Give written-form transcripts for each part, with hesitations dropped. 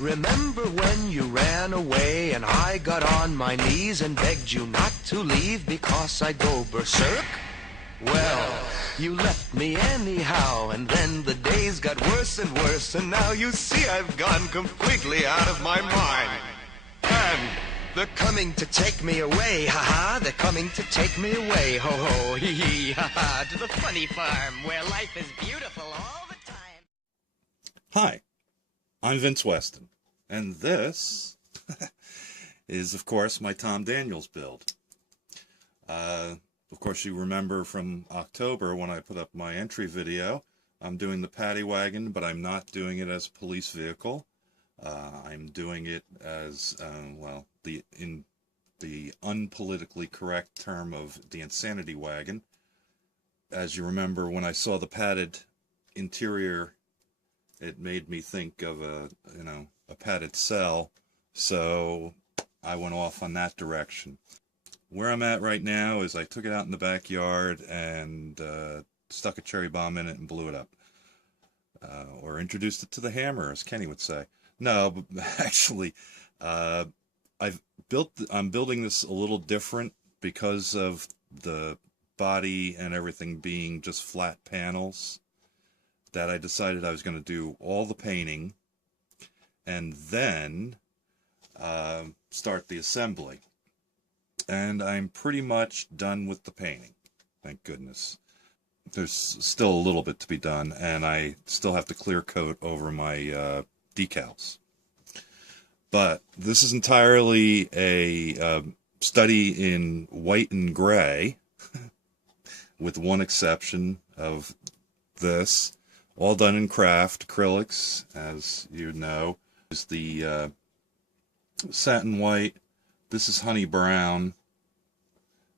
Remember when you ran away and I got on my knees and begged you not to leave because I'd go berserk? Well, you left me anyhow, and then the days got worse and worse, and now you see I've gone completely out of my mind. And they're coming to take me away, ha-ha, they're coming to take me away, ho-ho, hee-hee, ha-ha, to the funny farm where life is beautiful all the time. Hi, I'm Vince Weston, and this is, of course, my Tom Daniels build. Of course, you remember from October when I put up my entry video, I'm doing the paddy wagon, but I'm not doing it as a police vehicle. I'm doing it as, in the unpolitically correct term of the insanity wagon. As you remember, when I saw the padded interior, it made me think of a padded cell, so I went off on that direction. Where I'm at right now is I took it out in the backyard and stuck a cherry bomb in it and blew it up. Or introduced it to the hammer, as Kenny would say. No, but actually, I'm building this a little different because of the body and everything being just flat panels, that I decided I was going to do all the painting and then start the assembly. And I'm pretty much done with the painting, thank goodness. There's still a little bit to be done, and I still have to clear coat over my decals. But this is entirely a study in white and gray, with one exception of this. All done in craft acrylics, as you know. Is the satin white. This is honey brown,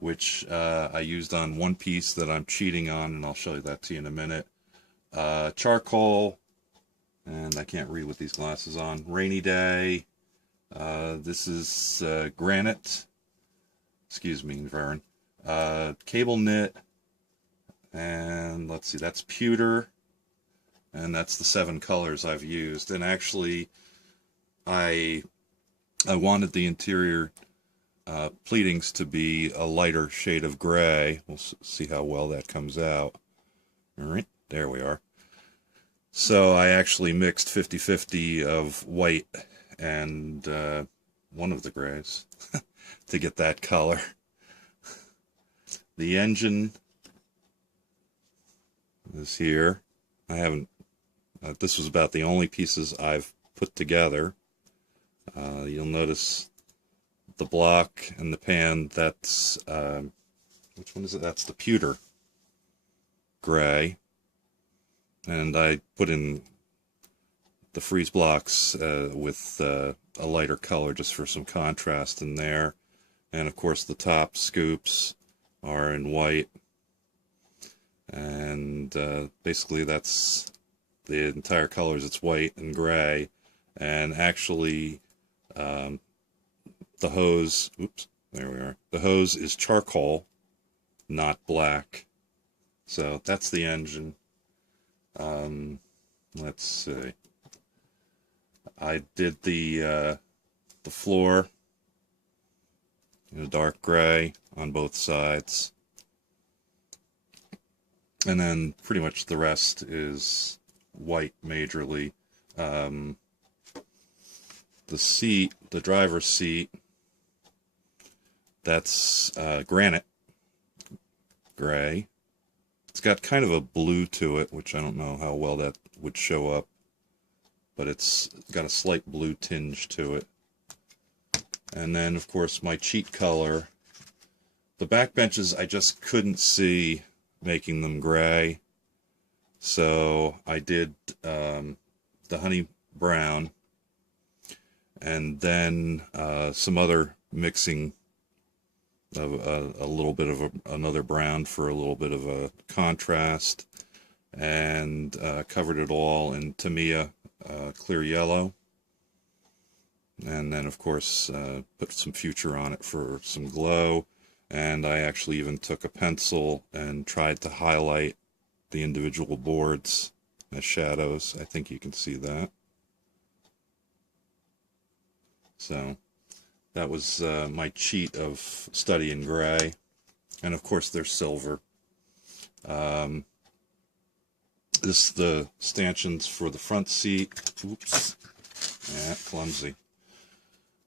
which I used on one piece that I'm cheating on, and I'll show you that to you in a minute. Charcoal, and I can't read with these glasses on. Rainy day. This is granite. Excuse me, Vern. Cable knit. And let's see, that's pewter. And that's the 7 colors I've used. And actually, I wanted the interior pleatings to be a lighter shade of gray. We'll see how well that comes out. All right, there we are. So I actually mixed 50-50 of white and one of the grays to get that color. The engine is here. I haven't, this was about the only pieces I've put together. You'll notice the block and the pan, that's, which one is it? That's the pewter gray. And I put in the freeze blocks with a lighter color just for some contrast in there. And of course the top scoops are in white. And basically that's the entire colors. It's white and gray. And actually the hose, oops, there we are. The hose is charcoal, not black. So that's the engine. Let's see. I did the floor in a dark gray on both sides. And then pretty much the rest is white majorly. The seat, the driver's seat, that's granite gray. It's got kind of a blue to it, which I don't know how well that would show up, but it's got a slight blue tinge to it. And then, of course, my cheat color. The back benches, I just couldn't see making them gray, so I did the honey brown, and then some other mixing of a little bit of another brown for a little bit of a contrast, and covered it all in Tamiya clear yellow, and then of course put some future on it for some glow. And I actually even took a pencil and tried to highlight the individual boards as shadows. I think you can see that. So that was my cheat of studying gray. And of course there's silver. This is the stanchions for the front seat. Oops. Yeah, clumsy.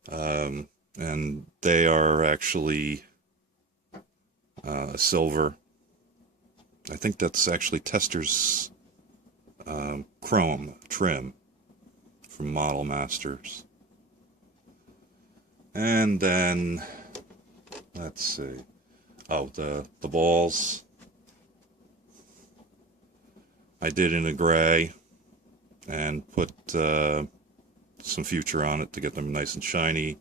And they are actually silver. I think that's actually Tester's chrome trim from Model Masters. And then, let's see. Oh, the balls I did in a gray and put some Future on it to get them nice and shiny.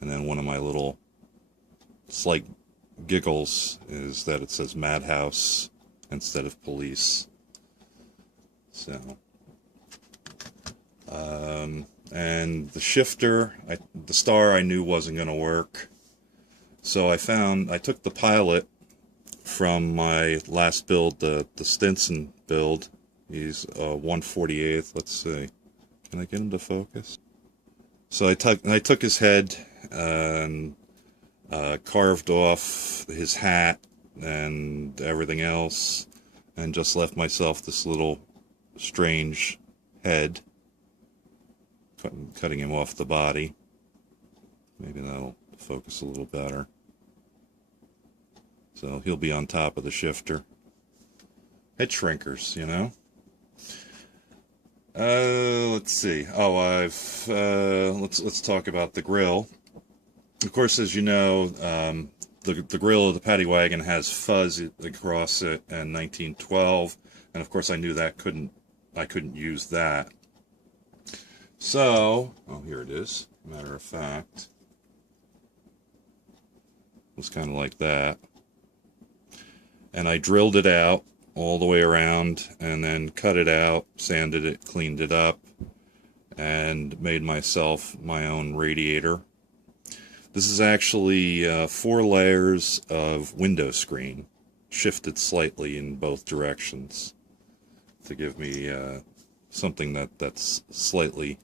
And then one of my little slight giggles is that it says Madhouse instead of Police. So, and the shifter, the star I knew wasn't going to work. So I took the Pilot from my last build, the Stinson build. He's 1/48. Let's see. Can I get him to focus? So I took his head and carved off his hat and everything else, and just left myself this little strange head, cutting him off the body. Maybe that'll focus a little better. So he'll be on top of the shifter. Head shrinkers, you know. Let's see. Oh, let's talk about the grill. Of course, as you know, the grill of the paddy wagon has fuzz across it in 1912, and of course I knew that I couldn't use that. So, oh, here it is. Matter of fact, it was kind of like that, and I drilled it out all the way around, and then cut it out, sanded it, cleaned it up, and made myself my own radiator. This is actually 4 layers of window screen, shifted slightly in both directions to give me something that's slightly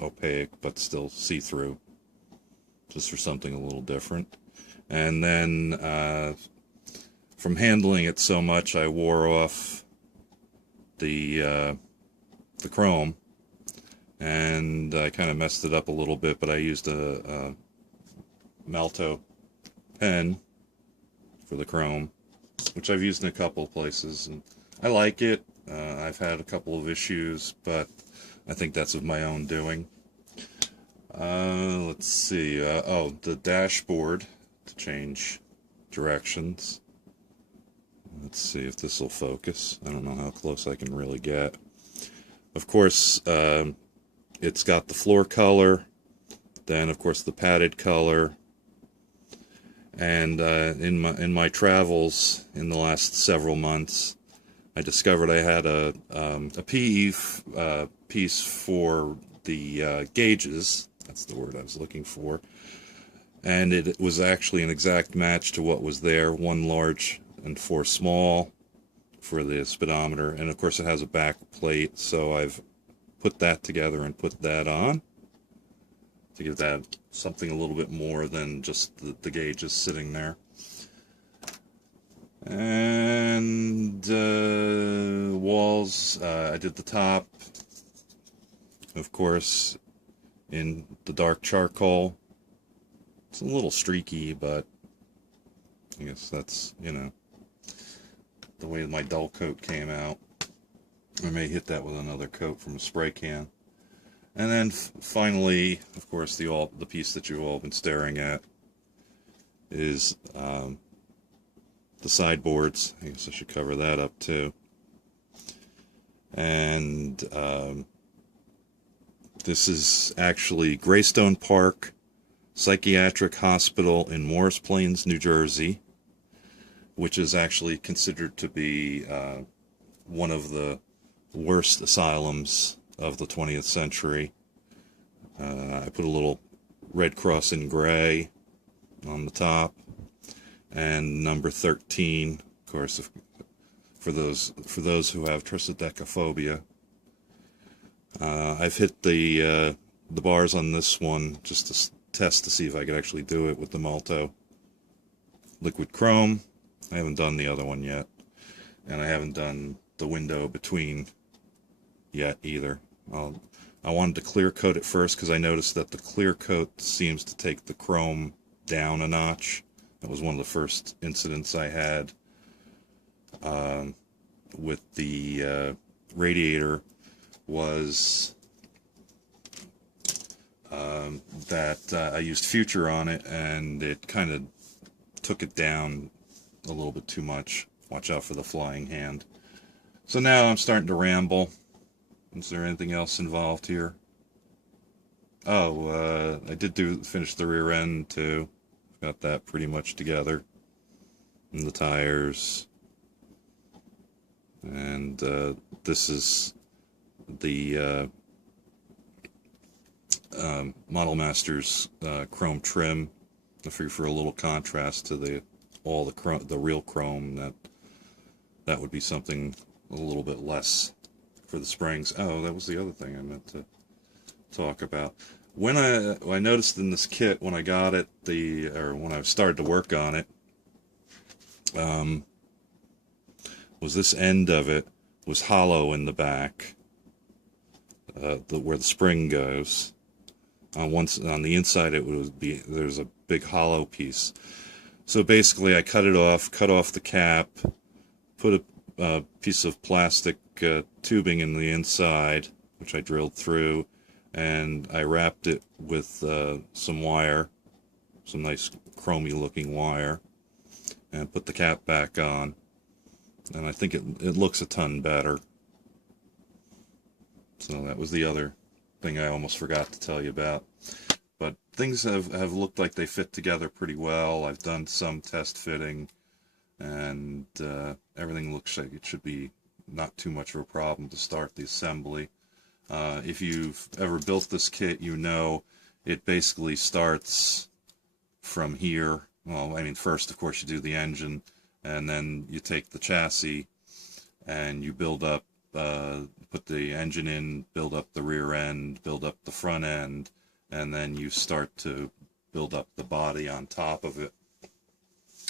opaque but still see-through, just for something a little different. And then from handling it so much, I wore off the chrome, and I kind of messed it up a little bit, but I used a Malto pen for the chrome, which I've used in a couple of places, and I like it. I've had a couple of issues, but I think that's of my own doing. Let's see. Oh, the dashboard to change directions. Let's see if this will focus. I don't know how close I can really get. Of course, it's got the floor color, then of course the padded color, and in my travels in the last several months, I discovered I had a PE piece for the gauges. That's the word I was looking for, and it was actually an exact match to what was there. 1 large and 4 small for the speedometer, and of course it has a back plate, so I've put that together and put that on to give that something a little bit more than just the gauges sitting there. And walls, I did the top, of course, in the dark charcoal. It's a little streaky, but I guess that's, you know, the way my dull coat came out. I may hit that with another coat from a spray can. And then finally, of course, the piece that you've all been staring at is the sideboards. I guess I should cover that up too. And this is actually Greystone Park Psychiatric Hospital in Morris Plains, New Jersey, which is actually considered to be one of the worst asylums of the 20th century. I put a little Red Cross in gray on the top, and number 13, of course, for those who have triskaidekaphobia. I've hit the the bars on this one just to test to see if I could actually do it with the Malto liquid chrome. I haven't done the other one yet, and I haven't done the window between yet either. I wanted to clear coat it first because I noticed that the clear coat seems to take the chrome down a notch. That was one of the first incidents I had with the radiator, was that I used Future on it, and it kind of took it down a little bit too much. Watch out for the flying hand. So now I'm starting to ramble. Is there anything else involved here? Oh, I did finish the rear end too. Got that pretty much together. And the tires. And this is the Model Masters chrome trim. I figure for a little contrast to the real chrome, that would be something a little bit less for the springs. Oh, that was the other thing I meant to talk about. When I noticed in this kit when I got it, when I started to work on it, was this end of it was hollow in the back, where the spring goes. On the inside, there's a big hollow piece. So basically, I cut off the cap, put a piece of plastic tubing in the inside, which I drilled through, and I wrapped it with some wire, some nice chromy looking wire, and put the cap back on. And I think it looks a ton better. So that was the other thing I almost forgot to tell you about. But things have looked like they fit together pretty well. I've done some test fitting, and everything looks like it should be not too much of a problem to start the assembly. If you've ever built this kit, you know it basically starts from here. Well, I mean, first, of course, you do the engine, and then you take the chassis and you build up, put the engine in, build up the rear end, build up the front end, and then you start to build up the body on top of it,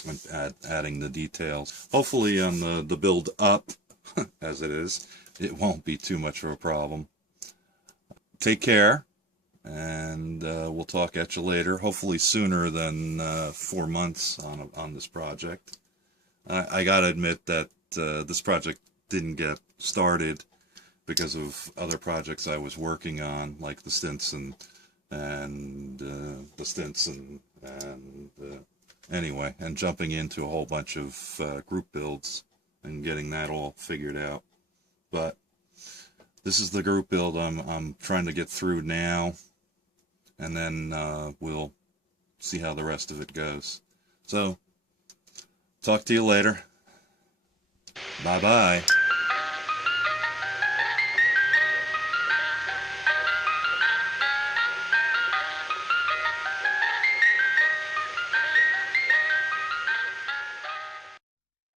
and adding the details. Hopefully on the build up, as it is, it won't be too much of a problem. Take care, and we'll talk at you later, hopefully sooner than 4 months on this project. I gotta admit that this project didn't get started because of other projects I was working on, like the Stinson and anyway, and jumping into a whole bunch of group builds and getting that all figured out. But this is the group build I'm trying to get through now, and then we'll see how the rest of it goes. So, talk to you later. Bye-bye.